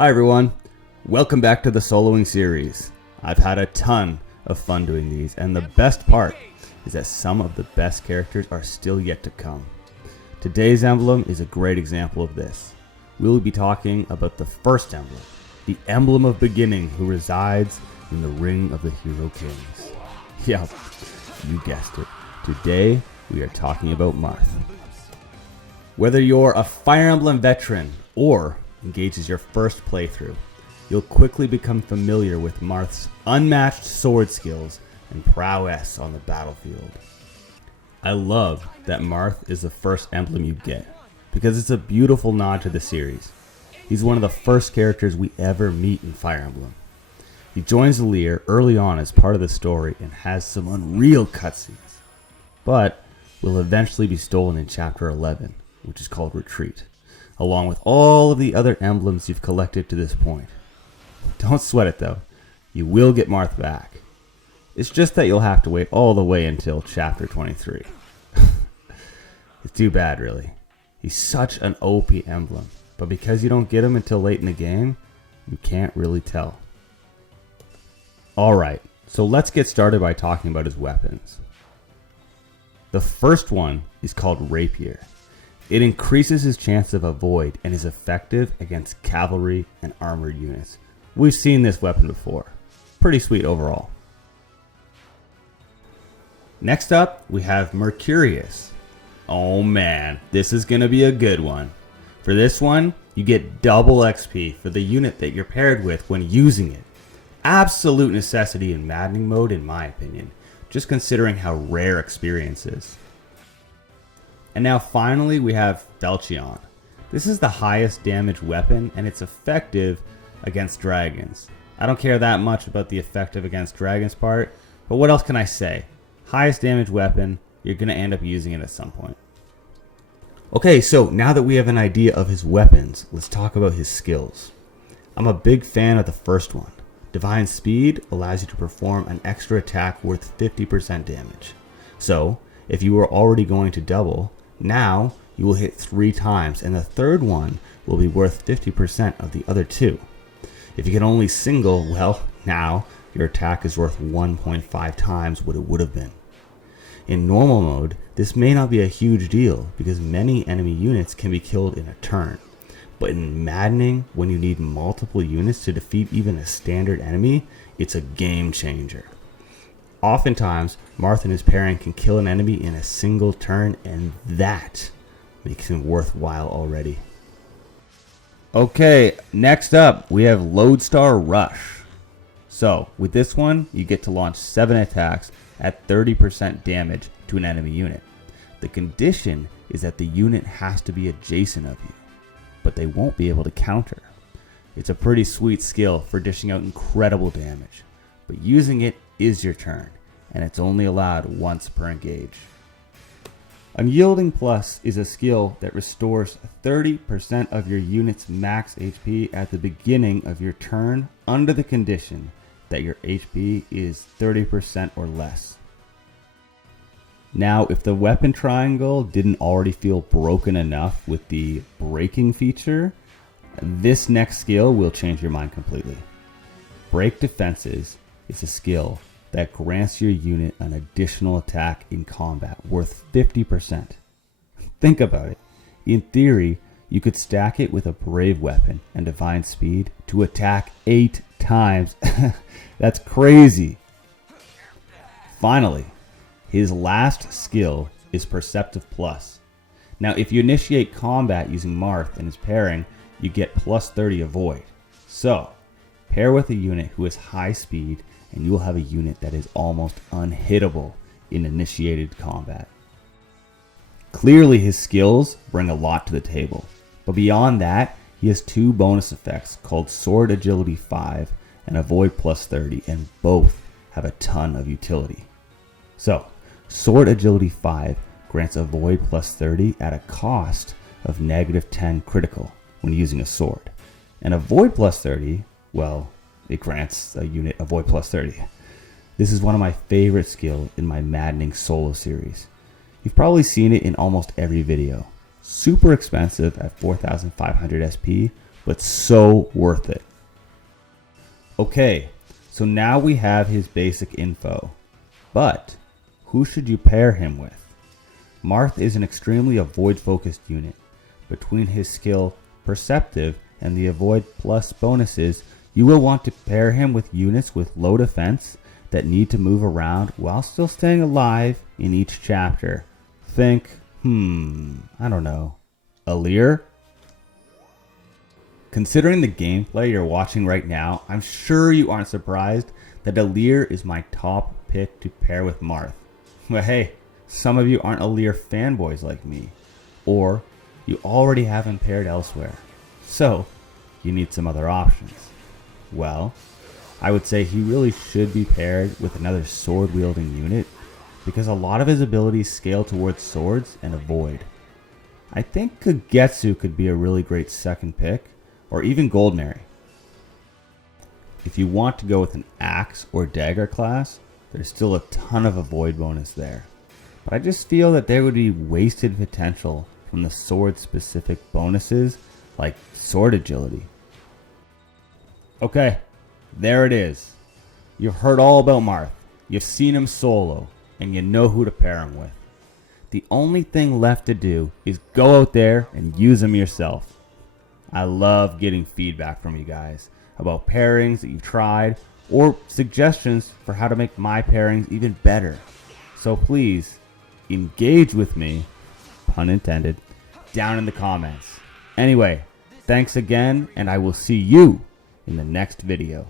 Hi everyone, welcome back to the Soloing series. I've had a ton of fun doing these, and the best part is that some of the best characters are still yet to come. Today's emblem is a great example of this. We'll be talking about the first emblem, the Emblem of Beginning, who resides in the Ring of the Hero Kings. Yeah, you guessed it. Today we are talking about Marth. Whether you're a Fire Emblem veteran or engages your first playthrough, you'll quickly become familiar with Marth's unmatched sword skills and prowess on the battlefield. I love that Marth is the first emblem you get, because it's a beautiful nod to the series. He's one of the first characters we ever meet in Fire Emblem. He joins the Leer early on as part of the story and has some unreal cutscenes, but will eventually be stolen in Chapter 11, which is called Retreat, along with all of the other emblems you've collected to this point. Don't sweat it though, you will get Marth back. It's just that you'll have to wait all the way until Chapter 23. It's too bad really. He's such an OP emblem, but because you don't get him until late in the game, you can't really tell. Alright, so let's get started by talking about his weapons. The first one is called Rapier. It increases his chance of avoid and is effective against cavalry and armored units. We've seen this weapon before. Pretty sweet overall. Next up, we have Mercurius. Oh man, this is going to be a good one. For this one, you get double XP for the unit that you're paired with when using it. Absolute necessity in Maddening mode in my opinion, just considering how rare experience is. And now finally we have Falchion. This is the highest damage weapon and it's effective against dragons. I don't care that much about the effective against dragons part, but what else can I say? Highest damage weapon, you're going to end up using it at some point. Okay, so now that we have an idea of his weapons, let's talk about his skills. I'm a big fan of the first one. Divine Speed allows you to perform an extra attack worth 50% damage. So, if you were already going to double, now you will hit 3 times and the third one will be worth 50% of the other 2. If you can only single, well, now your attack is worth 1.5 times what it would have been. In normal mode, this may not be a huge deal because many enemy units can be killed in a turn. But in Maddening, when you need multiple units to defeat even a standard enemy, it's a game changer. Oftentimes, Marth and his pairing can kill an enemy in a single turn, and that makes him worthwhile already. Okay, next up, we have Lodestar Rush. So, with this one, you get to launch 7 attacks at 30% damage to an enemy unit. The condition is that the unit has to be adjacent of you, but they won't be able to counter. It's a pretty sweet skill for dishing out incredible damage, but using it is your turn, and it's only allowed once per engage. Unyielding Plus is a skill that restores 30% of your unit's max HP at the beginning of your turn under the condition that your HP is 30% or less. Now, if the weapon triangle didn't already feel broken enough with the breaking feature, this next skill will change your mind completely. Break Defenses is a skill that grants your unit an additional attack in combat worth 50%. Think about it. In theory, you could stack it with a Brave weapon and Divine Speed to attack 8 times. That's crazy. Finally, his last skill is Perceptive Plus. Now, if you initiate combat using Marth and his pairing, you get plus 30 avoid. So, pair with a unit who has high speed and you will have a unit that is almost unhittable in initiated combat. Clearly his skills bring a lot to the table, but beyond that, he has 2 bonus effects called Sword Agility 5 and Avoid plus 30, and both have a ton of utility. So, Sword Agility 5 grants Avoid plus 30 at a cost of -10 critical when using a sword, and Avoid plus 30, well, it grants a unit Avoid plus 30. This is one of my favorite skills in my Maddening Solo series. You've probably seen it in almost every video. Super expensive at 4,500 SP, but so worth it. Okay, so now we have his basic info, but who should you pair him with? Marth is an extremely avoid-focused unit. Between his skill Perceptive and the avoid plus bonuses, you will want to pair him with units with low defense that need to move around while still staying alive in each chapter. Think, I don't know, Alir? Considering the gameplay you're watching right now, I'm sure you aren't surprised that Alir is my top pick to pair with Marth. But hey, some of you aren't Alir fanboys like me, or you already have him paired elsewhere, so you need some other options. Well, I would say he really should be paired with another sword-wielding unit, because a lot of his abilities scale towards swords and avoid. I think Kagetsu could be a really great second pick, or even Goldmary. If you want to go with an axe or dagger class, there's still a ton of avoid bonus there. But I just feel that there would be wasted potential from the sword-specific bonuses like sword agility. Okay, there it is. You've heard all about Marth, you've seen him solo, and you know who to pair him with. The only thing left to do is go out there and use him yourself. I love getting feedback from you guys about pairings that you've tried or suggestions for how to make my pairings even better. So please, engage with me, pun intended, down in the comments. Anyway, thanks again, and I will see you in the next video.